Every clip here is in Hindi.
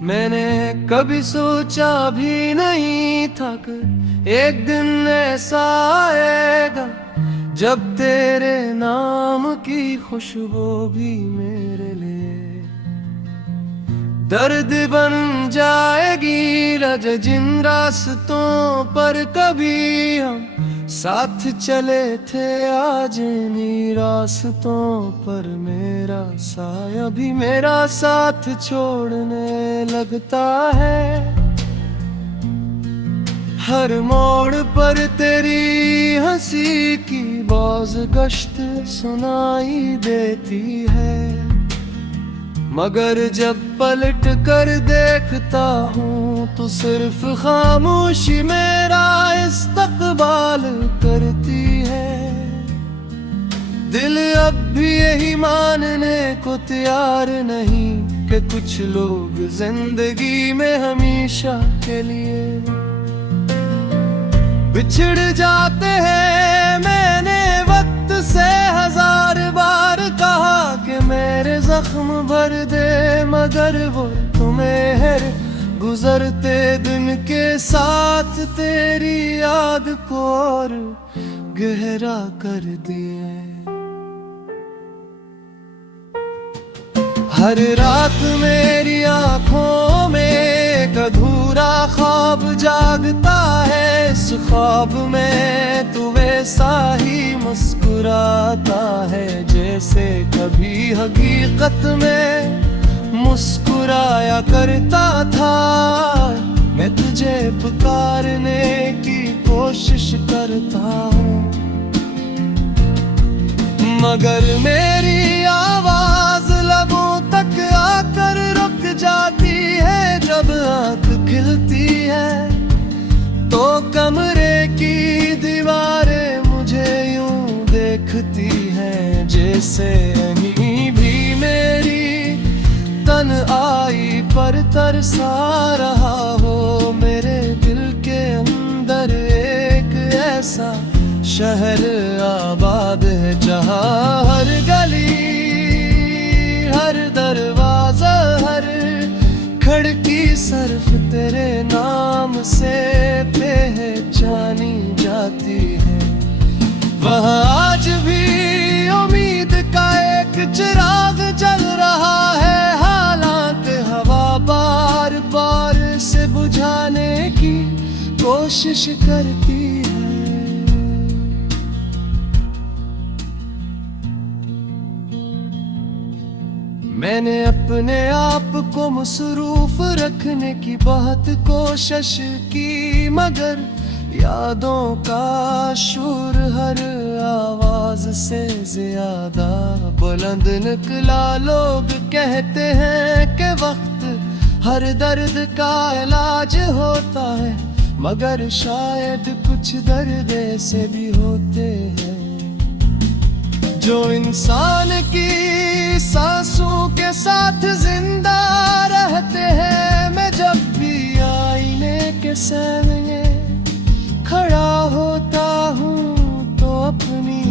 मैंने कभी सोचा भी नहीं था कि एक दिन ऐसा आएगा जब तेरे नाम की खुशबू भी मेरे लिए दर्द बन जाएगी। रज जिन रास्तों पर कभी हम साथ चले थे, आज इन्हीं रास्तों पर मेरा साया भी मेरा साथ छोड़ने लगता है। हर मोड़ पर तेरी हंसी की बाज़ गश्त सुनाई देती है, मगर जब पलट कर देखता हूँ तो सिर्फ खामोशी मेरा इस्तकबाल करती है। दिल अब भी यही मानने को तैयार नहीं कि कुछ लोग जिंदगी में हमेशा के लिए बिछड़ जाते हैं। मैंने वक्त से 1000 बार कहा कि मेरे जख्म भर दे, मगर वो तुम्हें हर गुजरते दिन के साथ तेरी याद को और गहरा कर दिए। हर रात मेरी आंखों में एक अधूरा ख्वाब जागता है। इस ख्वाब में तू वैसा ही मुस्कुराता है जैसे कभी हकीकत में मुस्कुराया करता था। मैं तुझे पुकारने की कोशिश करता हूँ, मगर मेरी आवाज लबों तक आकर रुक जाती है। जब आँख खिलती है तो कमरे की दीवारें मुझे यूं देखती हैं जैसे यहीं भी मेरी तन्हाई पर तरसा रहा हो। मेरे दिल के अंदर एक ऐसा शहर आबाद है जहाँ हर गली, हर दरवाजा, हर खिड़की सिर्फ तेरे नाम से पहचानी जाती है। वहाँ आज भी उम्मीद का एक चिराग जल रहा है, हालांकि हवा बार बार से बुझाने की कोशिश करती है। मैंने अपने आप को मसरूफ रखने की बहुत कोशिश की, मगर यादों का शोर हर आवाज से ज्यादा बुलंद निकला। लोग कहते हैं कि वक्त हर दर्द का इलाज होता है, मगर शायद कुछ दर्द ऐसे भी होते हैं जो इंसान की सांसों के साथ जिंदा रहते हैं। मैं जब भी आईने के सामने खड़ा होता हूँ तो अपनी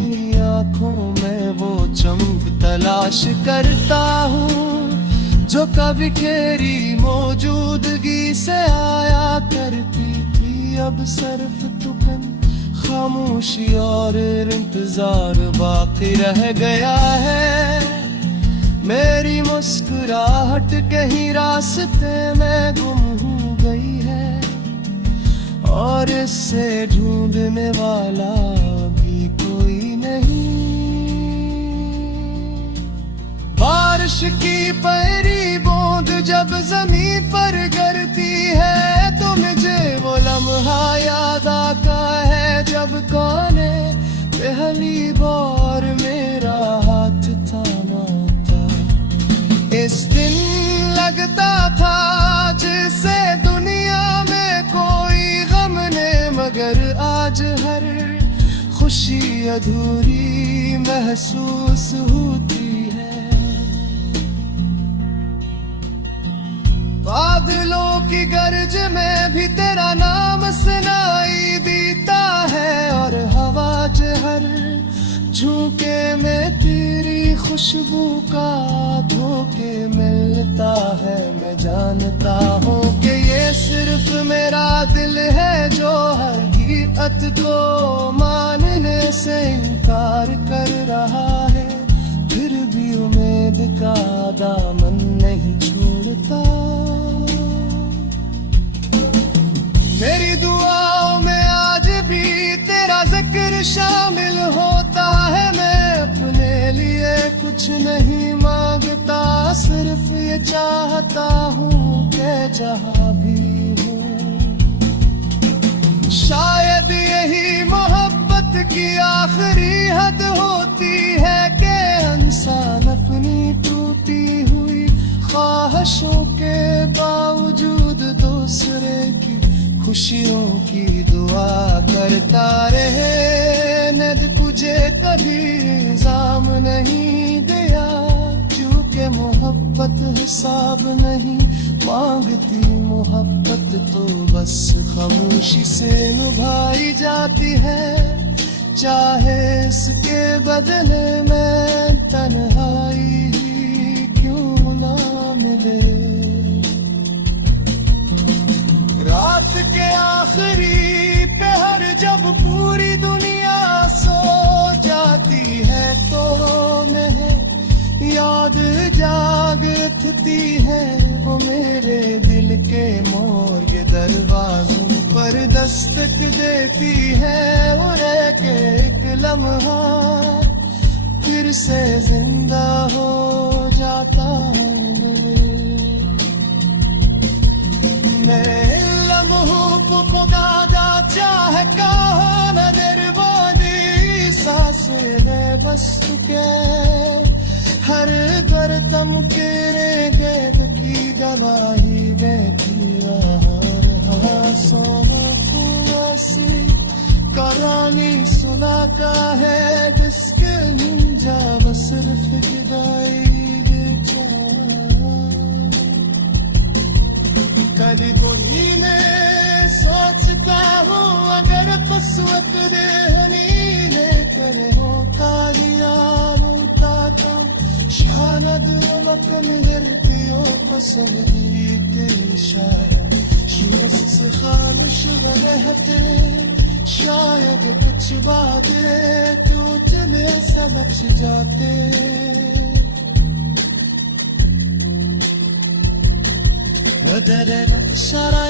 आंखों में वो चमक तलाश करता हूँ जो कभी तेरी मौजूदगी से आया करती थी। अब सिर्फ तुम खामोशी और इंतजार बाकी रह गया है। मेरी मुस्कुराहट कहीं रास्ते में गुम हो गई है, और इससे ढूंढने वाला भी कोई नहीं। बारिश की पहली बूंद जब जमीन पर गिरती है तो मुझे वो लम्हा याद आता है जब कोने पहली बार मेरा हाथ थामा था। इस दिन लगता था जैसे दुनिया में कोई गम ने, मगर आज हर खुशी अधूरी महसूस होती है। बादलों की गर्ज में भी तेरा नाम सुनाई देता है, और हवा हर झोंके में तेरी खुशी खुशबू का धोके मिलता है। मैं जानता हूँ कि ये सिर्फ मेरा दिल है जो हकीकत को मानने से इनकार कर रहा है। फिर भी उम्मीद का दामन नहीं छोड़ता। मेरी दुआओं में आज भी तेरा जिक्र शामिल होता है। मैं अपने लिए कुछ नहीं मांगता, सिर्फ ये चाहता हूँ कि जहाँ भी हूँ। शायद यही मोहब्बत की आखिरी हद होती है कि इंसान अपनी टूटी हुई ख्वाहिशों के बावजूद दूसरे की खुशियों की दुआ करता रहे। ने तुझे कभी इल्जाम नहीं दिया, क्योंकि मोहब्बत हिसाब नहीं मांगती। मोहब्बत तो बस खामोशी से निभाई जाती है, चाहे इसके बदले में तन्हाई ही क्यों ना मिले। रात के आखिरी पहर जब पूरी दुनिया सो जाती है तो मैं याद जाग उठती है। वो मेरे दिल के मोर के दरवाजों पर दस्तक देती है और एक लम्हा फिर से जिंदा हो जाता है। मैं लम्हों को पुकारा चाहे कहा नजर वादी सांसें है बस के हर करतम के रेगेद की गवाही देती ऐसी कहानी सुनाता है जिसके मुंजा बस सिर्फ जुदाई बेचा। कभी कोई ने सोचता हूँ अगर कस्मत देहनी करे हो कालिया रोता था शानद वतन गिरतियों पसंद ही शायद शिरस खालिश रहते शायद कुछ बातें क्यों चले समझ जाते। Shara